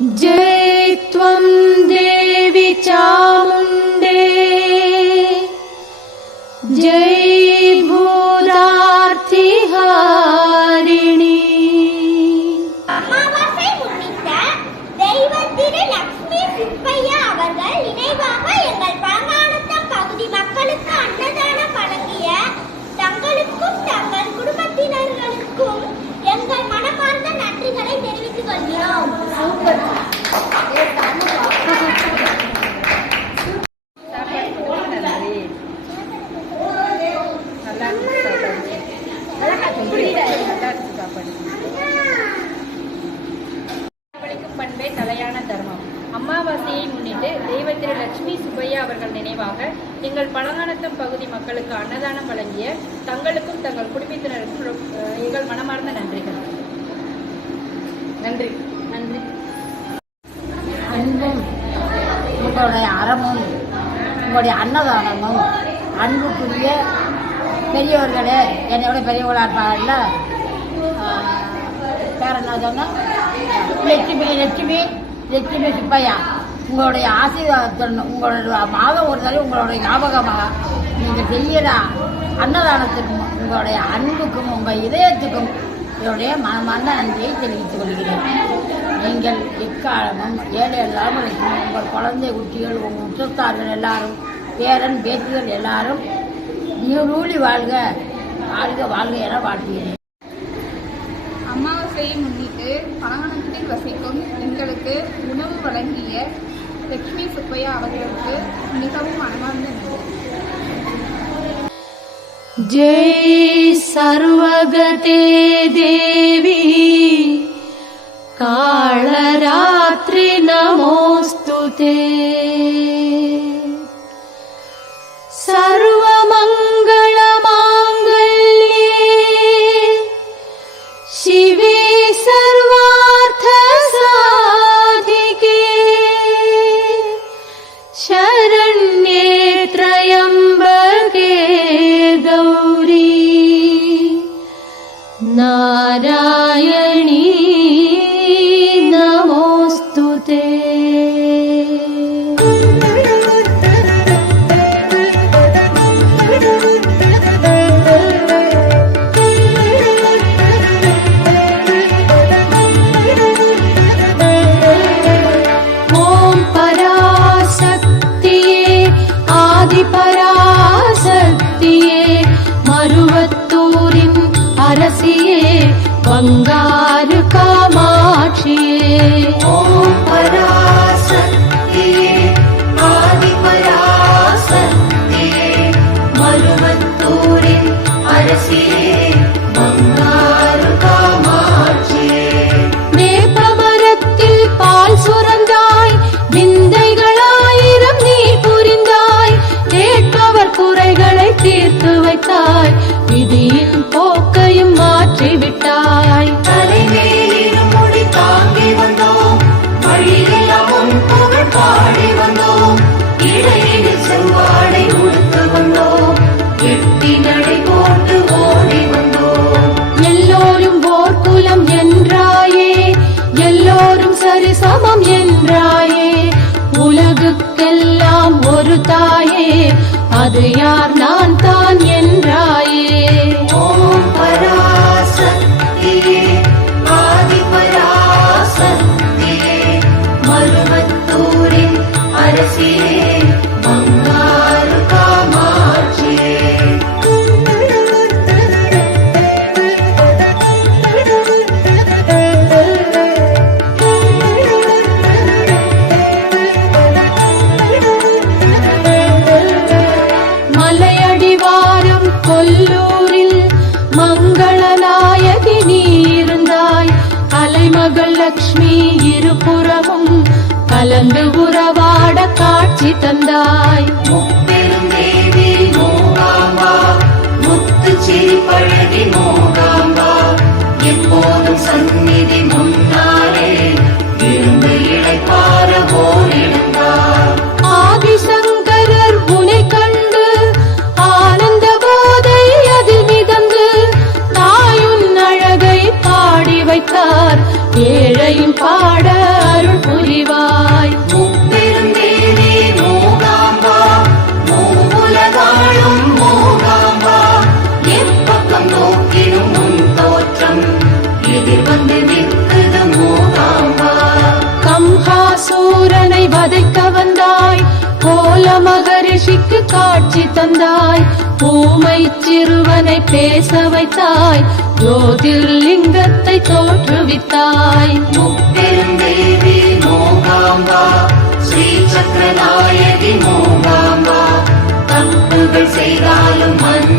जय त्वं देवि चामुण्डे। जय எங்கள் பழங்கானத்தம் பகுதி மக்களுக்கு அன்னதானம் வழங்கிய தங்களுக்கும் தங்கள் குடும்பத்தினருக்கும் எங்கள் மனமார்ந்த நன்றிகள். நன்றி. நன்றி. அன்பும் உங்களுடைய அறமும் உங்களுடைய அன்னதானமும் அன்புக்குரிய பெரியவர்களே என்னை விட பெரியவர்களாக இருப்பாங்கல்ல? பேர் என்ன சொன்னால் லட்சுமி லட்சுமி லட்சுமி சுப்பையா. உங்களுடைய ஆசீர்வாதத்துடன் உங்களுடைய மாதம் ஒரு தடவை உங்களுடைய ஞாபகமாக நீங்கள் செய்கிற அன்னதானத்திற்கும் உங்களுடைய அன்புக்கும் உங்கள் இதயத்துக்கும் என்னுடைய மனமார்ந்த நன்றியை தெரிவித்துக் கொள்கிறேன். நீங்கள் எக்காலமும் ஏழை இல்லாமல் உங்கள் குழந்தை குட்டிகள் உங்கள் உற்றத்தார்கள் எல்லாரும் பேரன் பேத்திகள் எல்லாரும் நீரூழி வாழ்க வாழ்க வாழ்க என வாழ்கிறேன் அமாவாசையை முன்னிட்டு பழங்கணத்தில் வசிக்கும் எங்களுக்கு உணவு வழங்கிய लक्ष्मीकृपया जय सर्वगते देवी काळरात्रि नमोऽस्तु ते त्र्यम्बके गौरी नारायणी அரசியே பங்காரு காமாட்சியே. உலகுக்கெல்லாம் ஒரு தாயே. அது யார்? நான் தான் என்றாய் கொல்லூரில் மங்களநாயகி நீ இருந்தாய் கலைமகள் லக்ஷ்மி இருபுறமும் கலந்து உறவாட காட்சி தந்தாய். முப்பெரும் தேவி மூகாம்பா முத்து சிரிப்பழகி மூகாம்பா எப்போதும் சந்நிதி தந்தாய். கோல மகரிஷிக்கு காட்சி தந்தாய். பூமை சிறுவனை பேச வைத்தாய். ஜோதிர்லிங்கத்தை தோற்றுவித்தாய். முப்பெருந்தேவி மூகாம்பா. ஸ்ரீ சக்கரநாயகி மூகாம்பா. தம்புகள் செய்தாலும் மன்